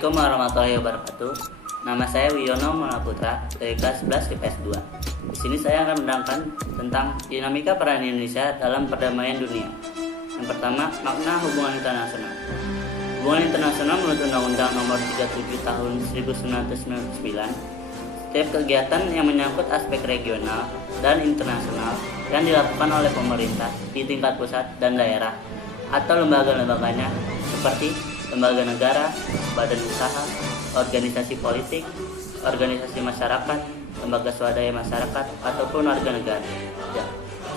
Assalamualaikum warahmatullahi wabarakatuh. Nama saya Wiono Mulaputra dari kelas 11 IPS 2. Di sini saya akan menerangkan tentang dinamika peran Indonesia dalam perdamaian dunia. Yang pertama, makna hubungan internasional. Hubungan internasional menurut Undang-Undang Nomor 37 Tahun 1999, setiap kegiatan yang menyangkut aspek regional dan internasional yang dilakukan oleh pemerintah di tingkat pusat dan daerah atau lembaga-lembaganya seperti lembaga negara, badan usaha, organisasi politik, organisasi masyarakat, lembaga swadaya masyarakat, ataupun warga negara. Ya.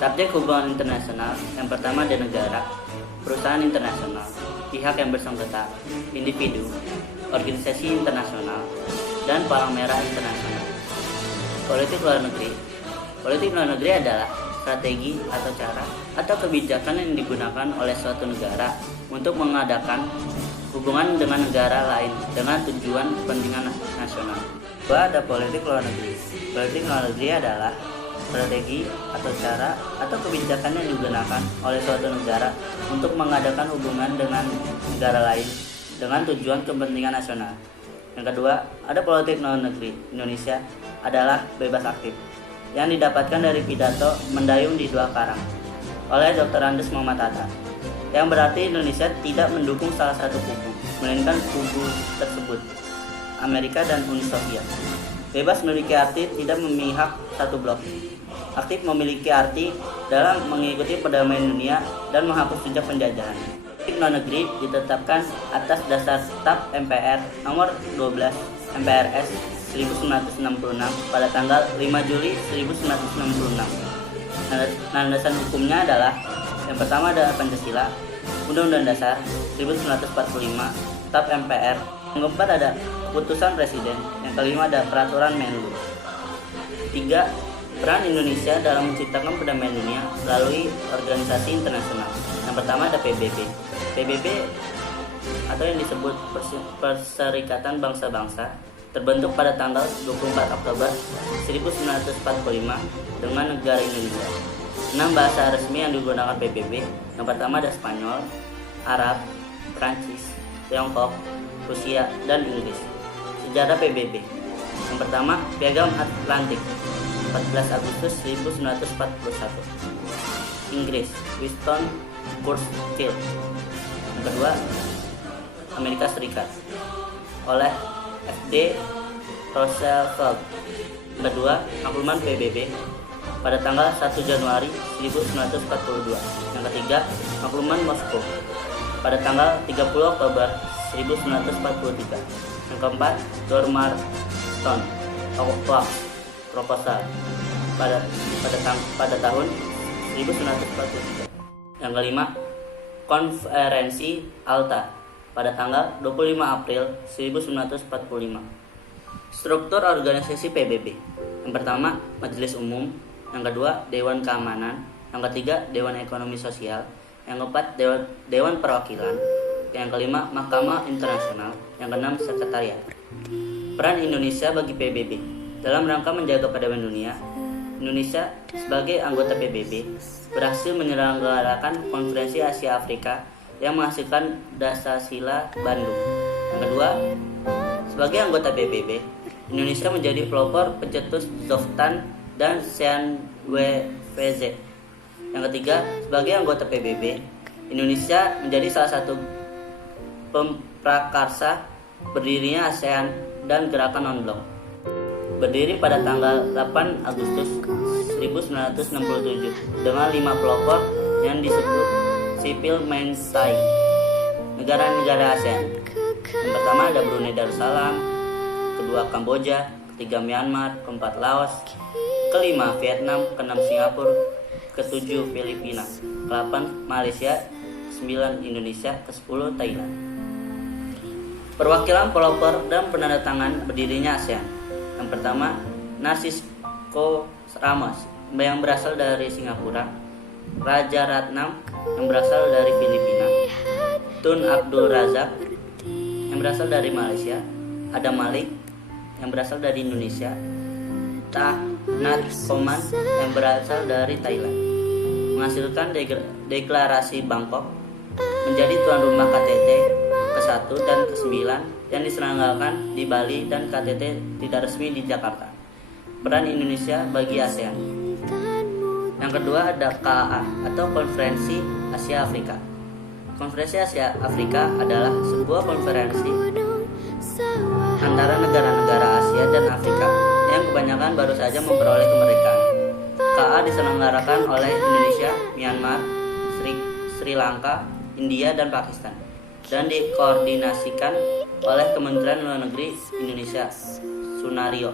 Subjek hubungan internasional yang pertama ada negara, perusahaan internasional, pihak yang bersangkutan, individu, organisasi internasional, dan palang merah internasional. Politik luar negeri. Politik luar negeri adalah strategi atau cara atau kebijakan yang digunakan oleh suatu negara untuk mengadakan hubungan dengan negara lain dengan tujuan kepentingan nasional. Kedua, ada politik luar negeri. Politik luar negeri adalah strategi atau cara atau kebijakan yang digunakan oleh suatu negara untuk mengadakan hubungan dengan negara lain dengan tujuan kepentingan nasional. Yang kedua, ada politik luar negeri. Indonesia adalah bebas aktif yang didapatkan dari pidato mendayung di dua karang oleh Dr. Andes Muhammad Hatta, yang berarti Indonesia tidak mendukung salah satu kubu, melainkan kubu tersebut, Amerika dan Uni Soviet. Bebas memiliki arti tidak memihak satu blok. Aktif memiliki arti dalam mengikuti perdamaian dunia dan menghapus jejak penjajahan. Politik luar negeri ditetapkan atas dasar Staf MPR nomor 12 MPRS 1966 pada tanggal 5 Juli 1966. Landasan hukumnya adalah yang pertama adalah Pancasila, Undang-Undang Dasar 1945, Staf MPR. Yang keempat ada Keputusan Presiden. Yang kelima ada Peraturan Menlu. 3. Peran Indonesia dalam menciptakan perdamaian dunia melalui organisasi internasional. Yang pertama ada PBB. PBB atau yang disebut Perserikatan Bangsa-Bangsa terbentuk pada tanggal 24 Oktober 1945 dengan negara Indonesia. 6 bahasa resmi yang digunakan PBB. Yang pertama ada Spanyol, Arab, Prancis, Tiongkok, Rusia, dan Inggris. Sejarah PBB. Yang pertama, Piagam Atlantik 14 Agustus 1941. Inggris, Winston Churchill. Yang kedua, Amerika Serikat oleh F.D. Roosevelt. Yang kedua, makluman PBB pada tanggal 1 Januari 1942. Yang ketiga, makluman Moskow pada tanggal 30 Oktober 1943. Yang keempat, Dormarton Proposal pada tahun 1943. Yang kelima, Konferensi Alta pada tanggal 25 April 1945. Struktur organisasi PBB. Yang pertama, Majelis Umum. Yang kedua, Dewan Keamanan. Yang ketiga, Dewan Ekonomi Sosial. Yang keempat, Dewan Perwakilan. Yang kelima, Mahkamah Internasional. Yang keenam, Sekretariat. Peran Indonesia bagi PBB. Dalam rangka menjaga perdamaian dunia, Indonesia sebagai anggota PBB berhasil menyelenggarakan Konferensi Asia Afrika yang menghasilkan Dasar-Sila Bandung. Yang kedua, sebagai anggota PBB, Indonesia menjadi pelopor pencetus Zoftan dan CNWPZ. Yang ketiga, sebagai anggota PBB, Indonesia menjadi salah satu pemprakarsa berdirinya ASEAN dan Gerakan Non-Blok. Berdiri pada tanggal 8 Agustus 1967 dengan 5 pelopor yang disebut Civil Mainstay. Negara-negara ASEAN. Yang pertama ada Brunei Darussalam, kedua Kamboja, ketiga Myanmar, keempat Laos, kelima Vietnam, keenam Singapura, ketujuh Filipina, ke-8 Malaysia, 9 Indonesia, ke-10 Thailand. Perwakilan pelopor dan penandatangan berdirinya ASEAN. Yang pertama, Narcisco Ramos yang berasal dari Singapura, Raja Ratnam yang berasal dari Filipina, Tun Abdul Razak yang berasal dari Malaysia, Adam Malik yang berasal dari Indonesia, Tah Nhat Koman yang berasal dari Thailand. Menghasilkan deklarasi Bangkok menjadi tuan rumah KTT ke-1 dan ke-9 yang diselenggarakan di Bali dan KTT tidak resmi di Jakarta. Peran Indonesia bagi ASEAN. Yang kedua ada KAA atau Konferensi Asia Afrika. Konferensi Asia Afrika adalah sebuah konferensi antara negara-negara Asia dan Afrika yang kebanyakan baru saja memperoleh kemerdekaan. KAA diselenggarakan oleh Indonesia, Myanmar, Sri Lanka, India, dan Pakistan, dan dikoordinasikan oleh Kementerian Luar Negeri Indonesia, Sunario.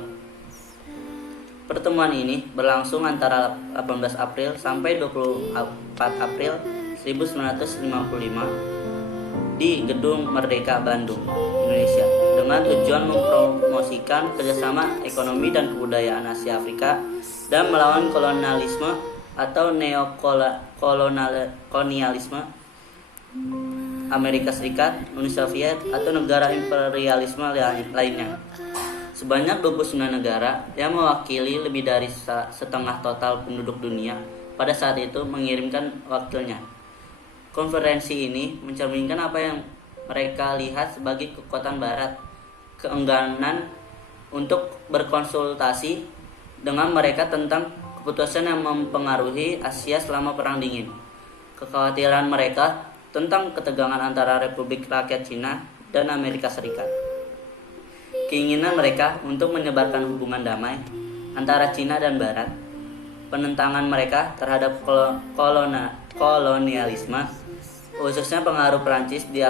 Pertemuan ini berlangsung antara 18 April sampai 24 April 1955 di Gedung Merdeka Bandung, Indonesia, dengan tujuan mempromosikan kerjasama ekonomi dan kebudayaan Asia Afrika dan melawan kolonialisme atau neokolonialisme Amerika Serikat, Uni Soviet, atau negara imperialisme lainnya. Sebanyak 29 negara yang mewakili lebih dari setengah total penduduk dunia pada saat itu mengirimkan wakilnya. Konferensi ini mencerminkan apa yang mereka lihat sebagai kekuatan Barat, keengganan untuk berkonsultasi dengan mereka tentang keputusan yang mempengaruhi Asia selama Perang Dingin, kekhawatiran mereka tentang ketegangan antara Republik Rakyat Cina dan Amerika Serikat, keinginan mereka untuk menyebarkan hubungan damai antara Cina dan Barat, penentangan mereka terhadap kolonialisme, khususnya pengaruh Prancis di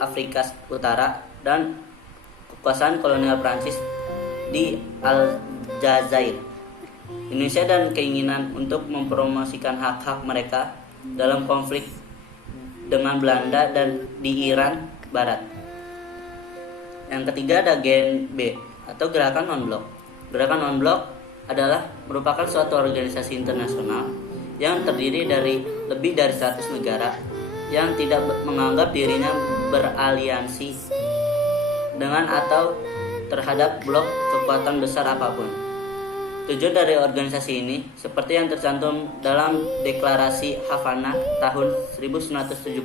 Afrika Utara dan kekuasaan kolonial Prancis di Aljazair. Indonesia dan keinginan untuk mempromosikan hak-hak mereka dalam konflik dengan Belanda dan di Iran Barat. Yang ketiga ada Gen B atau Gerakan Non-Blok. Gerakan Non-Blok adalah merupakan suatu organisasi internasional yang terdiri dari lebih dari 100 negara yang tidak menganggap dirinya beraliansi dengan atau terhadap blok kekuatan besar apapun. Tujuan dari organisasi ini, seperti yang tercantum dalam Deklarasi Havana tahun 1979,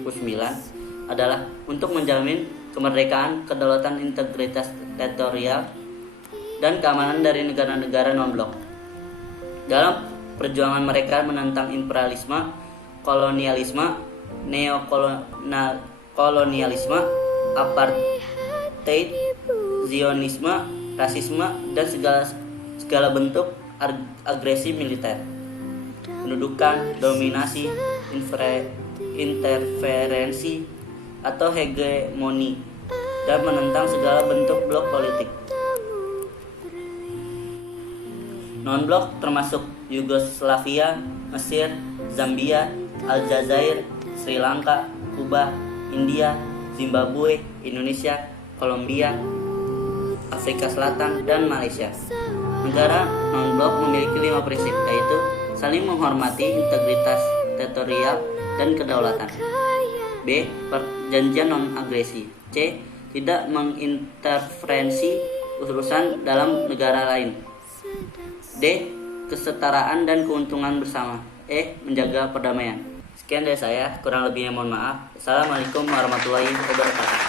adalah untuk menjamin kemerdekaan, kedaulatan, integritas teritorial, dan keamanan dari negara-negara non-blok. Dalam perjuangan mereka menentang imperialisme, kolonialisme, neokolonialisme, apartheid, Zionisme, rasisme, dan segala bentuk agresi militer, pendudukan, dominasi, interferensi, atau hegemoni, dan menentang segala bentuk blok politik. Non-blok termasuk Yugoslavia, Mesir, Zambia, Aljazair, Sri Lanka, Kuba, India, Zimbabwe, Indonesia, Kolombia, Afrika Selatan, dan Malaysia. Negara non-blok memiliki 5 prinsip, yaitu saling menghormati integritas teritorial dan kedaulatan. B. Perjanjian non-agresi. C. Tidak menginterferensi urusan dalam negara lain. D. Kesetaraan dan keuntungan bersama. E. Menjaga perdamaian. Sekian dari saya, kurang lebihnya mohon maaf. Assalamualaikum warahmatullahi wabarakatuh.